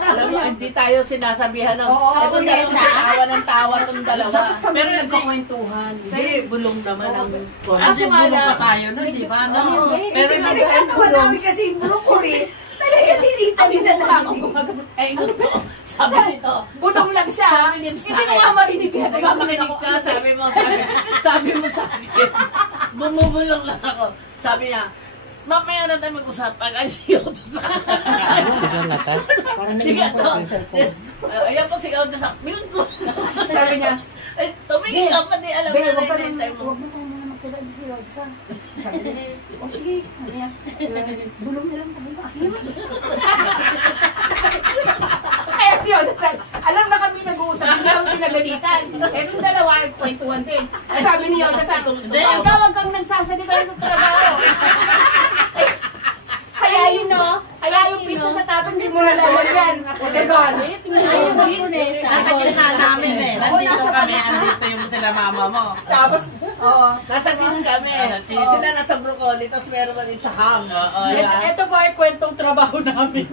Alam mo, hindi tayo sinasabihan ng... Oo, tawa ng tawa itong dalawa. Tapos kami nagkakwentuhan. Hindi, bulong naman ang... Kasi bulong pa tayo nun, di ba? Pero nagkatawa namin kasi yung broccoli. Talaga nilita nila namin. Eh, ito. Sabi nito. Bulong lang siya. Hindi ko nga marinig yan. Nagmamakinig ka, sabi mo sa akin. Bumubulong lang ako. Sabi niya, mamaya na tayo mag-usap. Pag-asiyo to sa akin. Sige to. Ayan po sigaw to sa akin. Sabi niya, tumingin ka pa, di alam na huwag rin. mo tayo muna magsalita si Yoda. Sabi niya, o sige, ano yan? Bulong na lang tayo. Kaya si Yoda, alam na kami nag-uusap, hindi kami pinagalitan. Etong dalawa, kwentuhan din. Sabi ni Yoda, ikaw wag kang nagsasalita ng trabaho. Kaya yung pizza sa tapon, hindi mo nalalagyan. Ayun, nasa gitna namin eh. Nandito kami, andito yung sila mama mo. Tapos, Nasa cheese kami. Sila nasa broccoli, tapos meron pa din sa ham. Ito ba ay kwentong trabaho namin?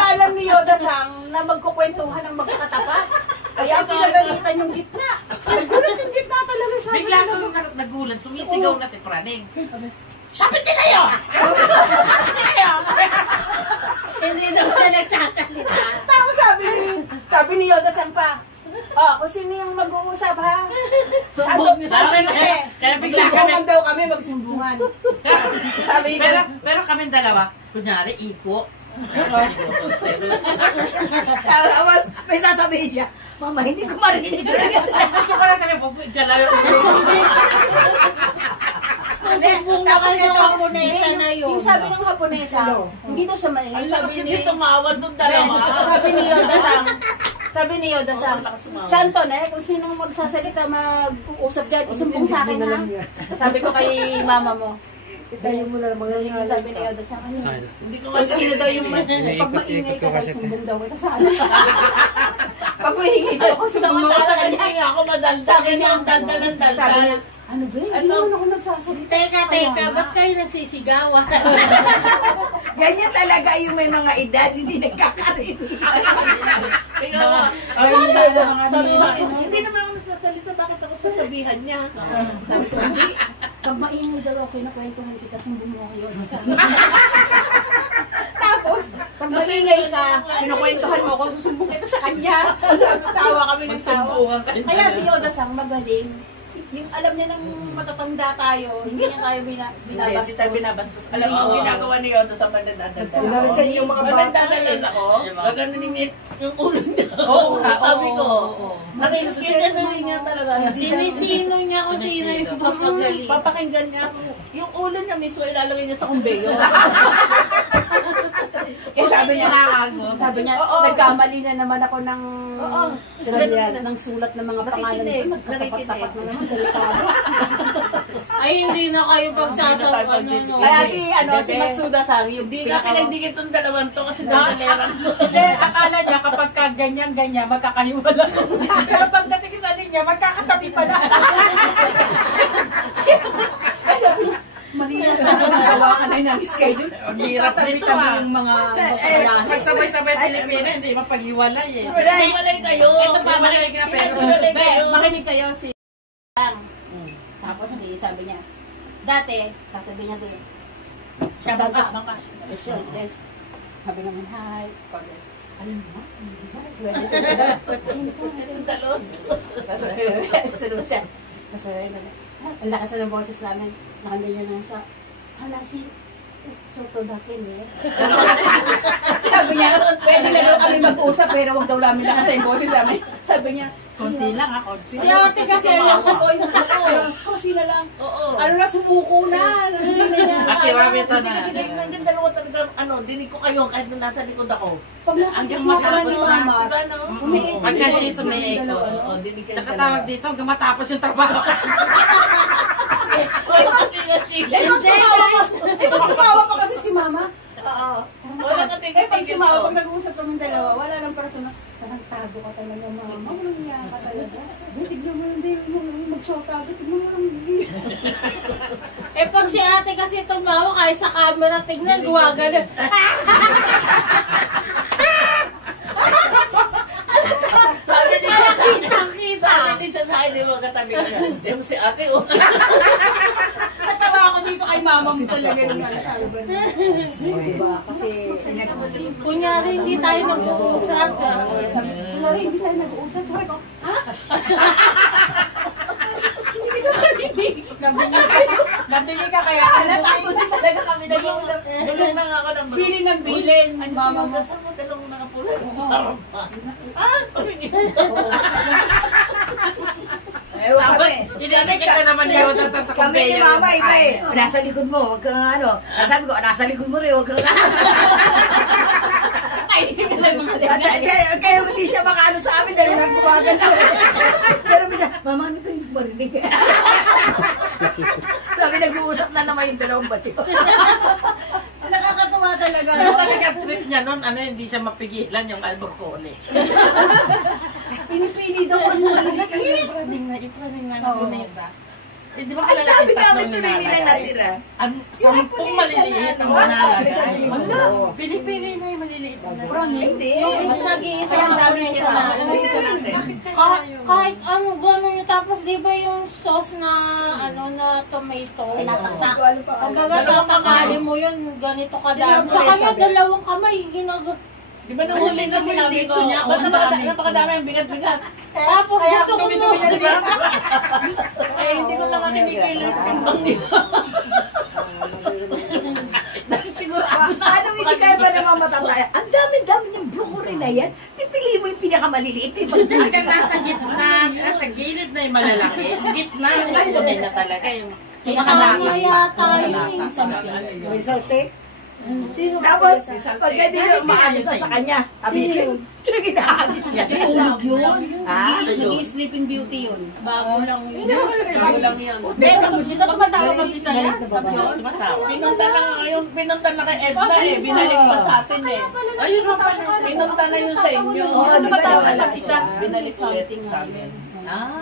alam ni Yoda Sang na magkukwentuhan ng magkakatapat. Kaya pinagalitan yung gitna. Nagulat yung gitna talaga sa Bigla ko nagulat, sumisigaw na si Praning. Sapit din kayo! Hindi daw siya nagsasalita. Tapos sabi ni Yoda Sang pa, kung sino yung mag-uusap ha? Sumbong niya sa Sabi amin. kaya bigla kami. Magsumbungan daw kami, magsumbungan. Sabi ko, Pero kami dalawa, kunyari, iko. tapos may sasabihin siya, Mama, hindi ko marinig. Gusto ko lang sabi, galaw yung Sumbong na kayo ng Haponesa na yun. Yung sabi ng Haponesa, hindi daw siya Ang lakas hindi tumawad ng dalawa. Sabi ni Yoda Sang, Chanton kung sinong magsasalita, mag-uusap dyan, isumbong sa akin ha. Sabi ko kay mama mo. Itayo mo na mga sabi ni Yoda Sang, Hindi ko kung sino daw yung pag maingay ka daw, sumbong daw kita sana. Pag maingay daw ako, sumbong daw sa kanya. Hindi ako madaldal. Sabi niya ang daldal ng daldal. Ano ba? Hindi naman ako nagsasalita. Teka, ba't kayo nagsisigawan? Ganyan talaga yung may mga edad, hindi nagkakarinig. Sabi mo, hindi naman ako nasasalita, bakit ako sasabihan niya? Sabi ko, hindi. Pag maingay daw ako, kinakwentuhan kita, sumbong mo ako yun. Tapos, pag maingay ka, kinakwentuhan mo ako, susumbong kita sa kanya. Tawa kami ng tawa. Kaya si Yoda Sang magaling. Yung alam niya nang matatanda tayo, hindi niya tayo binabastos. Hindi tayo binabastos. Alam mo, ang ginagawa ni Yoda sa pandadadal. Pinalisan yung mga bata. Pandadadal ako, gaganunin yung ulo niya. Oo, sabi ko. Nakikita na niya talaga. Sinisino niya kung sino yung papagaling. Papakinggan niya. Yung ulo niya mismo ilalagay niya sa kumbeyo. Sabi niya, nagkamali na naman ako ng ng sulat ng mga pangalan ko. Nagkatapat-tapat na naman. Ay, hindi na kayo pagsasawa. Kaya si Matsuda Sang, yung Hindi nga pinagdikit itong dalawang to kasi daldaleran. Hindi, akala niya kapag ganyan-ganyan, magkakaniwala. Pero pagdating sa linya, magkakatabi pala. Ay, sabi niya, Manila, nagawa ka na yung schedule. Ang hirap nito yung mga pagsabay-sabay Pilipina, hindi mapaghiwalay eh. Hiwalay kayo. Ito pabalik na pero. Makinig kayo si Tapos sabi niya, dati, sasabihin niya doon, Siya bangkas. yes. Sabi naman, hi. Alam mo, Tapos ang lakas na ng boses namin, nakandiyan na siya, hala si Choto dati eh. Sabi niya, pwede na daw kami mag-usap pero wag daw namin lakas yung boses namin. Sabi niya, Konti lang, konti. Si Ate kasi lang siya. Skoshi na lang. Oo. Ano na, sumuko na. Akiramita na. Kasi yung dalawa talaga, dinig ko kayo kahit nung nasa likod ako. Pag nasa Hanggang kisma ka matapos ni na. Mama, Diba, no? Pagka-cheese may eko. Oo, dinig kayo Tsaka tawag dito, hanggang matapos yung trabaho. tumawa pa kasi si Mama. Oo. Wala ka Pag si Mama, pag nag-uusap kami dalawa, wala nang personal. Parang tago ka talaga, Mama. Walang niya ka talaga. Tignan mo yung day mo, mag-show ka. Tignan mo yung Pag si Ate kasi tumawa kahit sa camera, tignan, guwagano. katabi ko yan. Yung si ate, oh. Natawa ako dito kay mama mo talaga nung nalasaluban. Diba? Kasi, Kunyari, hindi tayo nag-uusap. kunyari, hindi tayo nag-uusap. Sabi ko, Nabili ka kaya Talaga kami nag-uusap. Bulong na nga ako ng bulong. Bilin ng bilin. Mama mo. Kasama dalawang nakapulay. Sarap pa. Tapos, hindi naman yun sa Kami ni conveyor. Mama, iba eh. Nasa likod mo, huwag kang ano. Sabi ko, nasa likod mo rin, huwag kang Ay, hindi lang mga Kaya hindi siya makaano sa amin dahil nang gumaganda. Pero minsan, Mama, ano ito hindi ko marinig? Sabi, nag-uusap na naman yung dalawang bati. Nakakatuwa talaga. Ano talaga trip niya nun, ano, hindi siya mapigilan yung album ko ulit. pinipili daw ang mga Yung praning na nabunesa. Eh, di ba Ang kilala dami yung namin tatlong tuloy nilang nilalagay? natira. Sampung maliliit ang nilalagay. Pinipili na yung maliliit na. Hindi. Mas nag-iisa Kaya ang na dami kami nila. sa Isa natin. kahit ano gano'n yun. Tapos di ba yung sauce na ano na tomato? Tinataktak. Ano pa? Pag nagkakakali mo yun, ganito kadami. Sa kanya, dalawang kamay, ginagawa. Di ba nung huli na sinabi ko, ba't napakadami ang bigat-bigat? Tapos gusto ko mo. Eh, hindi ko na nga kinikil yung timbang niya. Dahil siguro ako na. Paano hindi kayo ba naman matataya? Ang dami-dami niyang broccoli na yan. Pipili mo yung pinakamaliliit. Talagang nasa gitna, nasa gilid na yung malalaki. Gitna, yung tunay na talaga. Yung Kaya yata yun. May salte? Sino? Tapos, pag hindi na umaagos na sa kanya, sabi niya, tsaka inaagos niya. Tulog yun. Ha? Nag-sleeping beauty yun. Bago lang yun. Bago lang yun. Ito tumatawa mag-isa yan. Pinunta na nga yung pinunta na kay Edna eh. Binalik pa sa atin eh. ayun na pa. Pinunta na yun sa inyo. Oo, di ba nawala siya? Binalik sa atin sa amin.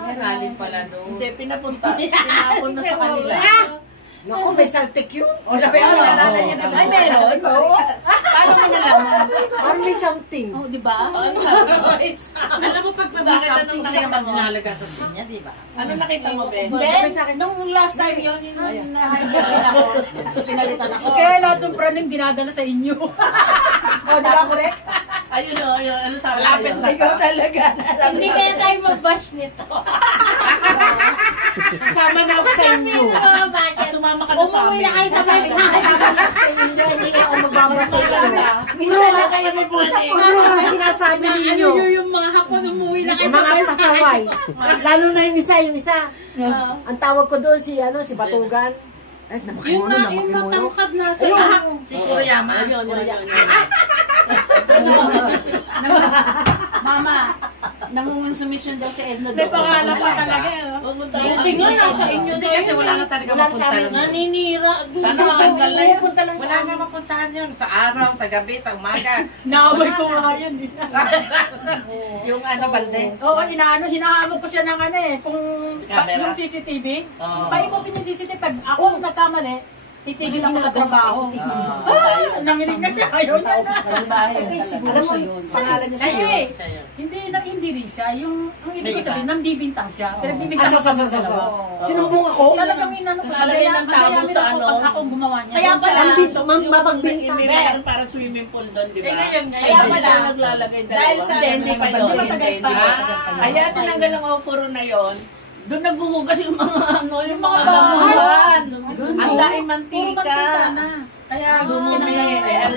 Galing pala doon. Hindi, pinapunta. Pinapon na sa kanila. Naku, may saltik yun. O, sabi ko, nalala niya na. Ay, meron. Paano mo nalaman? Parang may something. Oh, di ba? Alam mo, pag may something na kaya nalaga sa sinya, di ba? Ano nakita mo, Ben? Then, nung last time yun, yung na-hydrate ako. So, pinalitan ako. Kaya lahat ng praning dinadala sa inyo. O, di ba correct? Ayun o, ayun. Ano sabi Malapit ko? na Ikaw talaga. Hindi kaya tayo mag-bash nito. Kasama na ako sa inyo. Sumama ka na sa Umuwi amin. na kayo sa bahay. Hindi ako magbabasa kayo. Minsan na kayo mag-usap. Ano ang sinasabi ninyo? Yung mga hapon, umuwi na kayo sa Mga bahay. pasaway. Lalo na yung isa. Ang tawag ko doon si Batugan. Ay, Yung matangkad na sa Si Kuriyama. Ayun, yun. Mama, nangungonsumisyon daw si Edna May pangalan pa talaga. Pumunta Buti nga, nasa inyo Hindi kasi wala na talaga mapuntahan. Naninira. Sana matanggal na yun. Wala na mapuntahan yun. Sa araw, sa gabi, sa umaga. Naaway ko nga yun. Yung ano, balde. Oo, hinahamon ko siya ng ano eh. Kung Camera? yung CCTV, Oo. paikutin yung CCTV. Pag ako nagkamali, titigil ako sa trabaho. Nanginig na siya. Ayun na na. Siguro siya yun. Pangalan niya Siya Kasi, yun. Siya yun. hindi rin siya. Yung, ang ibig ko May iba. sabihin, nambibinta siya. Pero bibinta Ah, ko sa so. dalawa. Sinumbong ako? Talagang inano ko. Nakalagay ng tabo Magayamin sa ako ano. pag ako gumawa niya. Kaya pala, mapagbinta. Meron parang swimming pool doon, di ba? Eh, ngayon. Kaya pala, pala naglalagay dalawa. dahil sa- Hindi pa yun. Matagal pa. Kaya tinanggal ang offer na yon. Doon nagbuhugas yung mga yung mga bahay. babuhan. Ang Puro daing mantika mantika. na. Kaya Dumumi,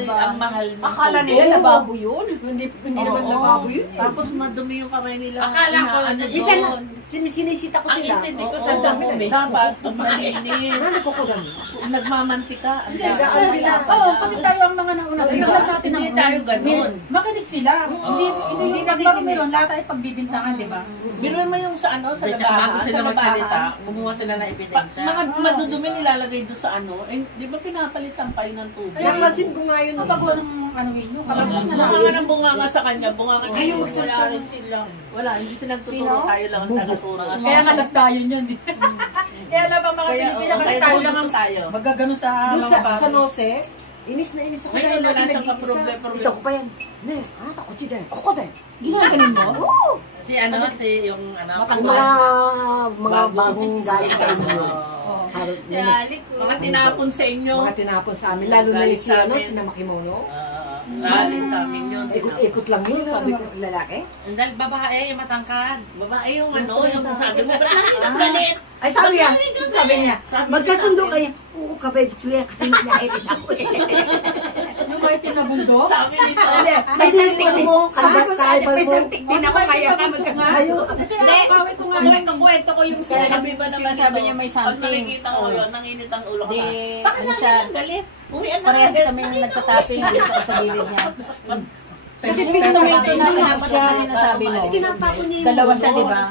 ang mahal ng Akala tubo. nila lababo yun. Hindi Oo. naman lababo yun. Tapos madumi yung kamay nila. Akala ko, Inaano Isa na, doon. sinisita ko Ang sila. intindi ko Oo, sa dami. dapat malinis. Ano ko ko ganun? Nagmamantika. Ang Hindi, dami. sila. Oo, kasi tayo ang mga nauna. Tinaglag natin Hindi ang tayo ganun. Makinig sila. Hindi nagmaroon lahat ay pagbibintangan, di ba? Biruin mo yung sa ano, sa Medyo labahan. bago sila sa magsalita, labahan. gumawa sila ng ebidensya. Mga madudumi nilalagay doon sa ano. Eh, di ba pinapalitan pa yun ng tubig? Kaya Napansin ko nga yun. kapag walang ano yun, kapag Mga ng bunganga sa kanya, bunganga Ayaw niya. magsalita. Wala rin sila. Wala, hindi sila nagtuturo. Sino? Tayo lang ang tagaturo. kaya nga nagtayon yun. Kaya na ba mga Kaya, Pilipina, oo, kasi kaya tayo gusto lang ang tayo. magagano sa Doon mga sa baboy. Nose, inis na inis ako Ngayon, dahil wala lagi siyang nag-iisa. kaproblema. Ito ko pa yan. Ne, ako dahil. Ako dahil. Ginaganon mo? Oo. Si ano, si yung ano. Mga bagong galing sa inyo. Galit. Mga tinapon sa inyo. Mga tinapon sa amin. Lalo na yung si ano, si Makimono. Galit sa amin yun. Ikot-ikot lang yun, sabi ko, lalaki. Dahil babae, yung matangkad. Babae yung ano, yung sabi mo, ba't lagi nang galit? Ay, sabi niya, magkasundo kayo. Oo, kabay, suya, kasi nailit ako eh. Yung may tinabundok? Sabi nito. May santik din mo. Sabi ko sa akin, may santik din ako, kaya ka magkasundo. Hindi, bawi ko nga. Nagkakwento ko yung Sabi ba naman sinasabi ito, niya may pag something. nakikita ko yun, nanginit ang ulo ko. Di, Bakit ano lagi siya, nang galit? Uwian na parehas agad. kami yung nagtatapping dito ko sa gilid niya. Kasi pinto na dapat na sinasabi mo. Dalawa siya, di ba?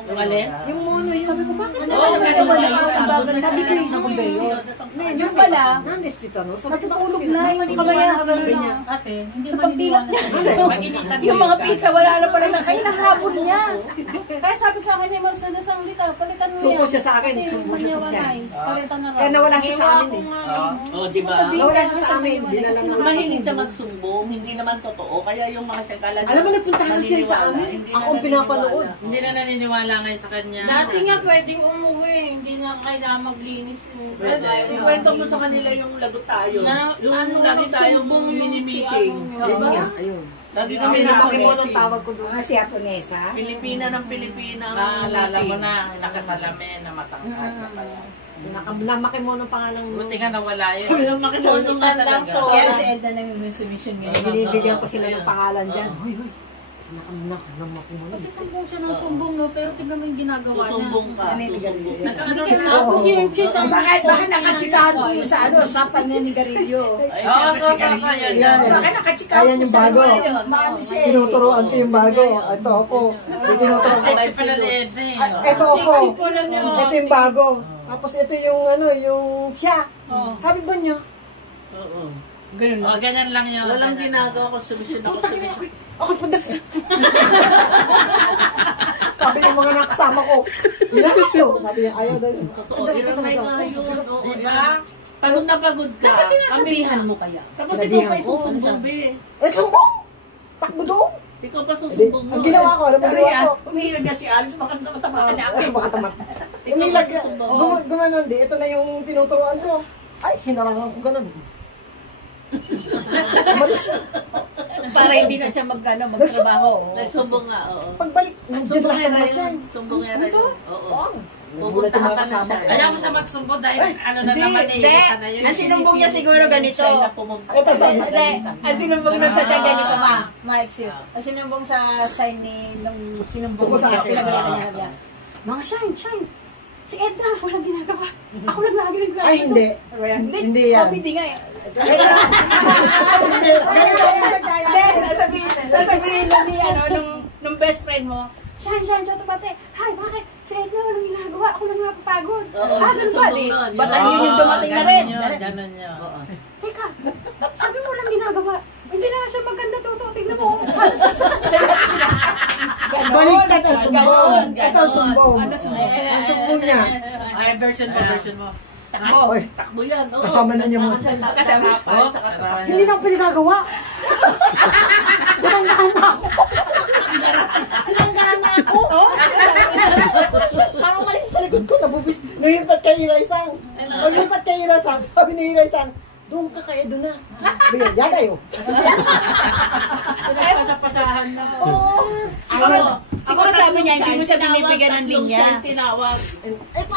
Yung alin? Yung mono, yung sabi ko, bakit Oo, ganun ba yun? Sabi ko yun, yung pala, nandis dito, no? Matutulog na. Yung kamaya sabi niya. Ate, hindi maniniwala. maginitan Yung mga pizza, wala na pala na. Ay, nahabol niya. Kaya sabi sa akin ni Marcel na sang lita, palitan mo yan. Suko siya sa akin, Kasi suko siya sa siya. Kalita na Kaya raw. nawala siya sa amin eh. Oo, di ba? Nawala siya sa amin, hindi na lang Mahilig siya magsumbong, hindi naman totoo. Kaya yung mga syakala Alam mo, nagpuntahan sila sa amin. Ako ang pinapanood. Hindi na naniniwala ngayon sa kanya. Dati nga pwedeng umuwi, hindi na kailangan maglinis. Ikwento mo sa kanila yung lagot tayo. Yung lagi tayong mini-meeting. Di ba? Ayun. Lagi Kami kami na na Makimono ang tawag ko doon. Si Aponesa. Pilipina ng Pilipina. Naalala mo na, nakasalamin, na matangkad na pala. Namakimono pangalan mo. Buti nga nawala yun. Yung makisoso ka talaga. Kaya si Edna na yung submission ngayon. Binibigyan ko sila ng pangalan dyan. Hoy, hoy. Namakimono. Kasi sumbong siya ng sumbong, no? Pero tignan mo yung ginagawa niya. Susumbong ka. Nagkaano Tapos yung cheese ang... Bakit nakachikahan ko yung sa ano, sa paninigarilyo. Ay, Oo, siyempre, so, si yan. Garillo. Bakit nakachikahan ko sa bago. Mami siya. Tinuturoan ko yung bago. Ito ako. Ang sexy pala ni Edna eh. Ito ako. Ito yung bago. Tapos ito yung ano, yung siya. Sabi ba niyo? Oo. Ganun. Oh, ganyan lang yun. Walang ginagawa ko, submission ako. Ako pundas na. Sabi ng mga nakasama ko. Ayaw. Sabi niya, ayaw daw yun. Totoo, yun ang may ngayon. Oo, diba? Pagod na pagod ka. Dapat sinasabihan mo kaya? Tapos ikaw Sinabihan pa ko, susumbong, be. Eh, sumbong! Takbo doon. Ikaw pa Hindi, susumbong mo. ang ginawa ko, alam mo Sabi ginawa niya, ko. umihilag na si Alex, baka matama na ako. Ay, baka tamat. Ikaw Umilag pa na. susumbong mo. Gumanon di. Ito na yung tinuturoan ko. Ay, hinarangan ko ganun. Umalis siya. Para hindi na siya magtrabaho. Nagsumbong nga, oo. Pagbalik, nandiyan Sumbong lang naman siya. Sumbong nga rin. Oo. Nagulat yung mga kasama ko. Ayaw mo siya magsumbo dahil ano na naman eh. Hindi. Isa na yun. Ang sinumbong niya siguro ganito. Siya na pumunta. Ito, Hindi. Ang sinumbong nun sa siya ganito, ma-excuse. Ang sinumbong sa time ni nung sinumbong Sa niya, akin. pinagalitan niya niya. Mga shine. Si Edna, walang ginagawa. Ako lang lagi naglalaro. Ay, hindi. Hindi yan. Kami hindi nga. Hindi, sasabihin lang ni, nung best friend mo, Shine, Choto Pate. Hi, bakit? Si Edna walang ginagawa. Ako lang napapagod. Oo, Ganun ba? sumbong Di, nun. ba't yun yung dumating na rin? Ganun yun. Teka, sabi mo walang ginagawa. Hindi na siya maganda, Toto. Tignan mo. Baliktad ang sumbong. Ganon. Ito ang sumbong. Ano sumbong? Ang sumbong niya. Ay, version mo. Takbo. Oy, Takbo yan. Oo. kasama na niya mo. Kasama. Oh, Hindi na ako pinagagawa. Sinanggahan na ako. Sinanggahan na ako. Parang malis sa likod ko, nabubis. Lumipat kay Iraisang. Pag lumipat kay Iraisang, sabi ni Iraisang, doon ka kaya doon na. Sabi niya, yan ayo. Pinagpasapasahan na. Siguro sabi niya, hindi mo siya binibigyan ng linya. Tinawag.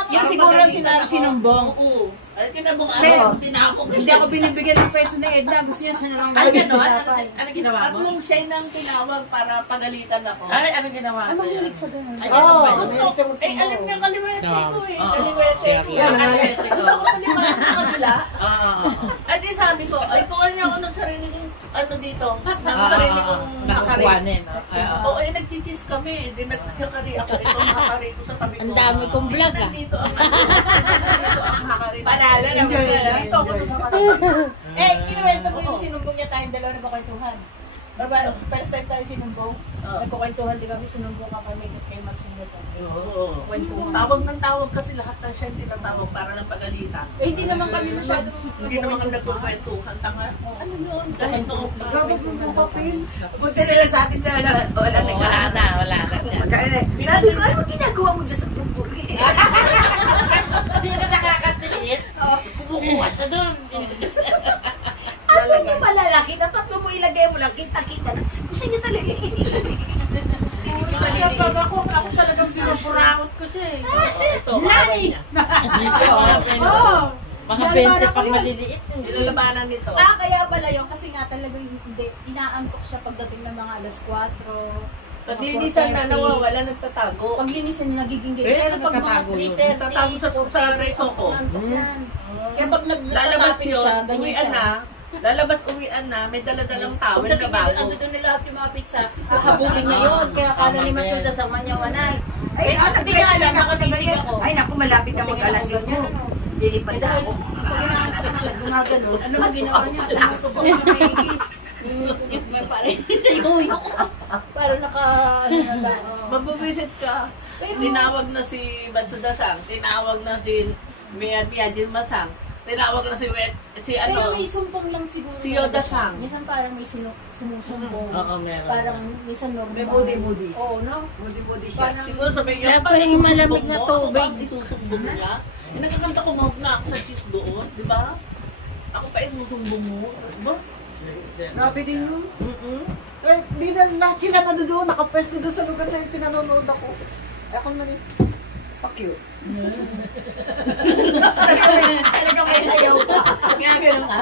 Yung siguro sinumbong. Oo. Ay, kinabong Sir, tinawag. Hindi ako binibigyan ng pwesto ni Edna. Gusto niya siya na lang. Ano gano'n? Ano ginawa mo? Tatlong siya nang tinawag para pagalitan ako. Ano ginawa sa'yo? Ay, Oo. ganun ba yun? Gusto, alam niya kaliwete ko eh. Kaliwete ko. Yan, Gusto ko paliwanag sa kabila. Oo. At di sabi ko, ay kuha niya ako ng sarili kong ano dito. Ng sarili kong makari. Nakakuhanin. Oo, eh nagchichis kami. Di nagkakari ako. Ito ang makari ko sa tabi ko. Ang dami kong vlog, ah. Nandito ang makari. Panalo na Dito ako nakakari. kinuwento mo yung sinumbong niya tayong dalawa na bakwentuhan. First time tayo sinumbong. Nagkukwentuhan din kami, sinumbong ka kami kay Matsuda sa Oo. kwentuhan. Tawag ng tawag kasi lahat ng siya hindi tatawag para ng pagalitan. Eh, hindi naman kami masyadong... Hindi naman kami nagkukwentuhan. Tanga, ano yun? Kahit noong Grabe po yung papel. Punta nila sa atin na wala na. wala na siya. Sabi ko, ano ginagawa mo dyan sa pupuri? Hindi ka nakakatilis. Kumukuha siya doon. Ano niyo malalaki? Na tatlo mo ilagay mo lang, kita-kita na. Gusto niya talaga Kaya pag ako talagang sinupuraot ko siya eh. Ito, away niya. Oo. Mga 20 pang maliliit. Nilalabanan nito. Kaya pala yun, kasi nga talagang hindi, inaantok siya pagdating ng mga alas 4. Paglinisan na nawawala, nagtatago. Paglinisan niya nagiging Eh, ganyan. Pero pag mga nagtatago yun. 3:30, Nagtatago sa resoko. nantok yan. Kaya pag Lalabas nagtatapin yun, siya, ganyan uwian siya. na. Lalabas, uwian na. May daladalang towel na Pagdating niya, bago. ando doon na lahat yung mga pizza. Hahabulin niya yun. Kaya akala ni Matsuda sa manyawanay. Ay, Hindi nga alam, nakatitig ako. Ay, naku, malapit na mag-alas 5. Lilipad na ako. Pag inaantok siya, gumagano. Ano mo ginawa niya? Tumutubok siya may igis. May parin siya. Para naka... Magbubisit ka. Tinawag na si Bansudasang. Tinawag na si Miyajin Masang. Tinawag na si Pero ano. may sumpong lang siguro. Si Yoda Sang. Minsan parang may sumusumbong. Oo, meron. Parang minsan normal. May budi-budi. Oo, no? Budi-budi siya. Parang... Siguro sabi niya, Dapat yung malamig na tubig. Isusumbong niya. Eh, nagkakanta ko mahog na ako sa cheese doon, di ba? Ako pa isusumbong mo. Diba? Grabe din yun. Mm-mm. Di na lahat sila na doon, nakapwesto doon sa lugar na yung pinanonood ako. Ako na rin. Fuck you. Talagang may sayaw pa. Nga gano'n ka.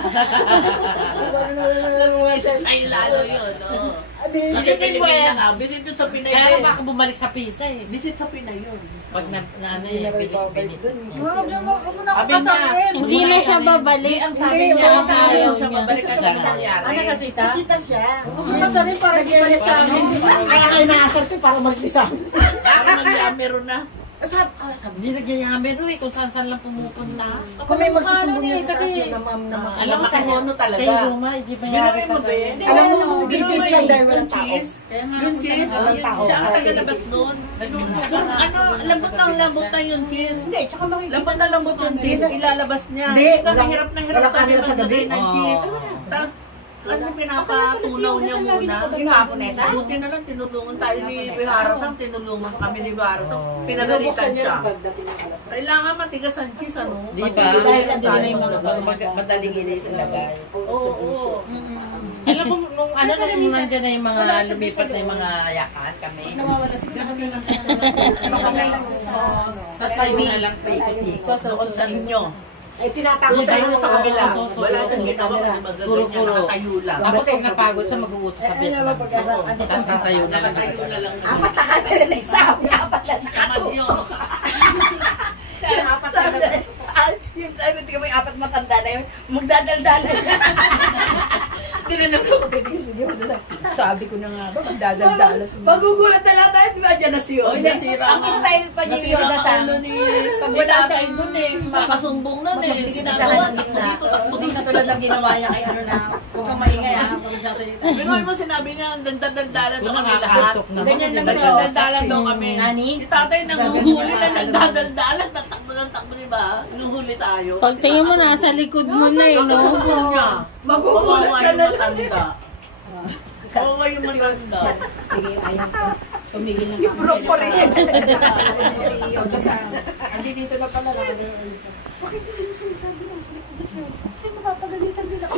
Alam mo, sa'yo lalo yun. Oo. Kasi Pilipinas ka, visit yun sa Pinay. Kaya baka bumalik sa pisa eh. Visit sa Pinay yun. Pag na ano Hindi na rin babalik binis. doon. Huwag mo na ako Sabi niya, kasabihin. Hindi na siya babalik. Ang sabi Hindi, niya, wala sa sa ayaw amin. siya babalik ka sa nangyari. Ano sa sita? Sisita siya. Huwag mo kasabihin para di balik sa amin. Kaya kayo nakasar ko para magbisa. Para magyamero na. Hindi nagyayamero eh, kung saan lang pumupunta. Kung may magsusumbong Ano niya eh, sa taas kasi- niya na ma'am na mga... Alam mo sa mono talaga. Sa yung Roma, hindi ba Binuin mo din. Alam mo, Binuin nag-cheese lang dahil yung walang tao. cheese. Yung cheese, Walang tao. siya ang tagalabas nun. Ano, lambot na yung cheese. Hindi, tsaka makikita Lambot na lambot yung cheese, ilalabas niya. Hindi, Hindi ka walang- hirap na hirap walang kami camera sa gabi. maglagay ng cheese. Oo. Tapos, kasi pinapatunaw niya muna. Sino ako, Nessa? Buti na lang, tinulungan tayo ni Biharasang, tinulungan kami ni Biharasang. Pinagalitan siya. Pagdating ng alas. Kailangan matigas ang cheese, ano? Di ba? Matigas Dahil ang andun na yung mga tayo. madaling inis ilagay. Oo. Alam mo, nung ano, nung nandyan na yung mga lumipat na yung mga yakan kami. nawawala siguro kami lang siya. Sa tayo na lang pa ikot-ikot. Doon sa inyo. Ay, tinatakot Sa inyo sa kabila. Oo. Wala siyang ginawa kundi magaganyan, Puro-puro. nakatayo lang. Tapos pag napagod siya, mag-uutos sa Vietnam. Tapos natayo na lang. Nakatayo na lang. Apat na kami rin nagsabi. Apat na Tamad yun. Yung sabi ko may apat matanda na yun, magdadaldalan. Tinanong ko pwede siguro. Sabi ko na nga ba, magdadaldalan. Magugulat na lang tayo, di ba dyan na si Oy, Yoda? nasira Ang style pa niya yung Yoda sa ulo ni Pag wala siya tatay dun eh. Makasumbong nun eh. Ginagawa, takbo dito, takbo Hindi dito. na tulad ng ginawa niya kay ano na, huwag kang maingay ah, pag nagsasalita. Pero may mo sinabi niya, nagdadaldalan daw kami lahat. Nakakaantok naman. Ganyan lang siya. Nagdadaldalan daw kami. Nani? Si tatay nanguhuli na nagdadaldalan, tatakbo ng takbo, di ba? Inuhuli tayo. Pagtingin mo, nasa likod mo na eh, no? Nakasumbong niya. Magugulat Kawawa ka yung na lang. matanda. Kawawa yung matanda. Sige, ayaw ko. Tumigil na Yung propo rin. Si Yoda sa... Andi dito na pala na. Bakit hindi mo sinasabi na sa likod na siya? Kasi mapapagalitan din ako.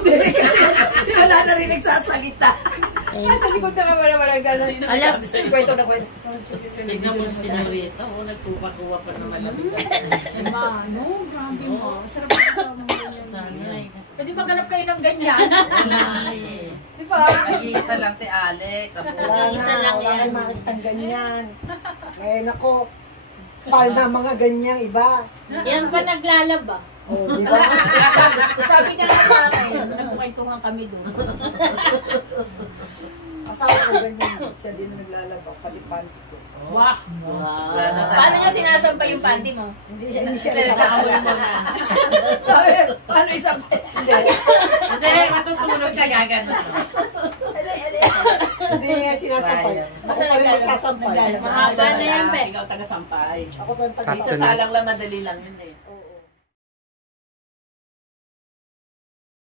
Di wala na rin nagsasalita. Sa likod na wala gano'n. Sino sabi sa'yo? Kwento na kwento. Tignan mo si Senorita, nagtupa-tuwa pa na malamig. Diba? No, grabe mo. Sarap ang kasama mo ganyan. Sana eh. Pwede maghanap kayo ng ganyan. Wala eh. Di ba? Isa lang si Alex. Wala Isa na, lang wala yan. kayong makitang ganyan. Eh, nako, pal na mga ganyang iba. Yan pa naglalaba. Oh, di ba? Sabi niya nga sa akin, nagkukwentuhan kami doon. Asawa ko ganyan. Siya din na naglalabak, palipan ko. Wah! Paano niya sinasampay yung panty mo? Hindi siya Sa amoy mo na. Paano isang... Hindi, matutulog siya gagan. Hindi nga sinasampay. Ako pa rin magsasampay. naglalaba. Mahaba na yan, be. Ikaw taga-sampay. Ako pa rin Sa taga-sampay. salang lang, madali lang yun eh.